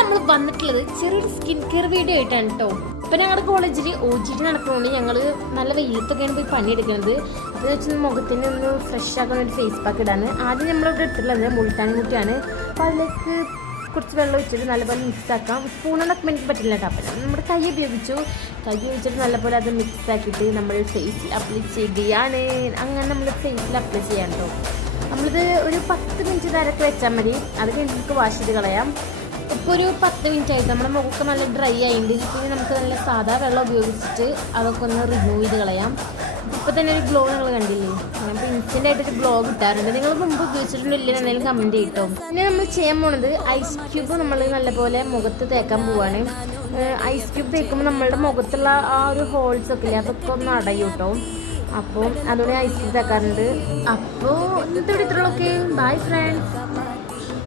നമ്മൾ വന്നിട്ടുള്ളത് ചെറിയൊരു സ്കിൻ കെയർ വീഡിയോ ആയിട്ടാണ് കേട്ടോ. ഇപ്പൊ ഞങ്ങളുടെ കോളേജിൽ OGT നടക്കുന്നതുകൊണ്ട് ഞങ്ങള് നല്ല വെയിലത്തൊക്കെയാണ് പോയി പണിയെടുക്കുന്നത്. അപ്പൊ വെച്ചാൽ മുഖത്തിന് ഒന്ന് ഫ്രഷ് ആക്കുന്ന ഒരു ഫേസ് പാക്ക് ഇടാണ്. ആദ്യം നമ്മളിവിടെ ഇട്ടിട്ടുള്ളത് മുൾട്ടാനി മുട്ടിയാണ്. അപ്പൊ അതിലേക്ക് കുറച്ച് വെള്ളം ഒഴിച്ചിട്ട് നല്ലപോലെ മിക്സ് ആക്കാം. സ്പൂണൊക്കെ എനിക്ക് പറ്റില്ല കേട്ടോ. അപ്പം നമ്മുടെ കൈ ഉപയോഗിച്ചിട്ട് നല്ലപോലെ അത് മിക്സ് ആക്കിയിട്ട് നമ്മൾ ഫേസിൽ അപ്ലൈ ചെയ്യുകയാണ്. അങ്ങനെ നമ്മൾ ഫേസിൽ അപ്ലൈ ചെയ്യാം കേട്ടോ. നമ്മളിത് ഒരു 10 മിനിറ്റ് നേരമൊക്കെ വെച്ചാൽ മതി. അത് കഴിഞ്ഞ് നമുക്ക് വാഷ് ചെയ്ത് കളയാം. ഇപ്പോൾ ഒരു 10 മിനിറ്റ് ആയിട്ട് നമ്മുടെ മുഖമൊക്കെ നല്ല ഡ്രൈ ആയിട്ടുണ്ട്. പിന്നെ നമുക്ക് നല്ല സാധാ വെള്ളം ഉപയോഗിച്ചിട്ട് അതൊക്കെ ഒന്ന് റിമൂവ് ചെയ്ത് കളയാം. ഇപ്പോൾ തന്നെ ഒരു ഗ്ലോ നിങ്ങൾ കണ്ടില്ലേ? അപ്പോൾ ഇൻസ്റ്റൻ്റ് ആയിട്ടൊരു ഗ്ലോ കിട്ടാറുണ്ട്. നിങ്ങൾ മുമ്പ് ഉപയോഗിച്ചിട്ടുണ്ടെങ്കിൽ എന്തെങ്കിലും കമൻറ്റ് ചെയ്യട്ടോ. പിന്നെ നമ്മൾ ചെയ്യാൻ പോണത് ഐസ് ക്യൂബ് നമ്മൾ നല്ലപോലെ മുഖത്ത് തേക്കാൻ പോവാണ്. ഐസ് ക്യൂബ് തേക്കുമ്പോൾ നമ്മളുടെ മുഖത്തുള്ള ആ ഒരു ഹോൾസൊക്കെ ഇല്ലേ, അതൊക്കെ ഒന്ന് അടയും കേട്ടോ. അപ്പോൾ അതുകൊണ്ട് ഐസ് ക്യൂബ് തേക്കാറുണ്ട്. അപ്പോൾ ഇന്നത്തെ വീഡിയോ ഇത്രയുള്ളൂ. Okay, bye friends.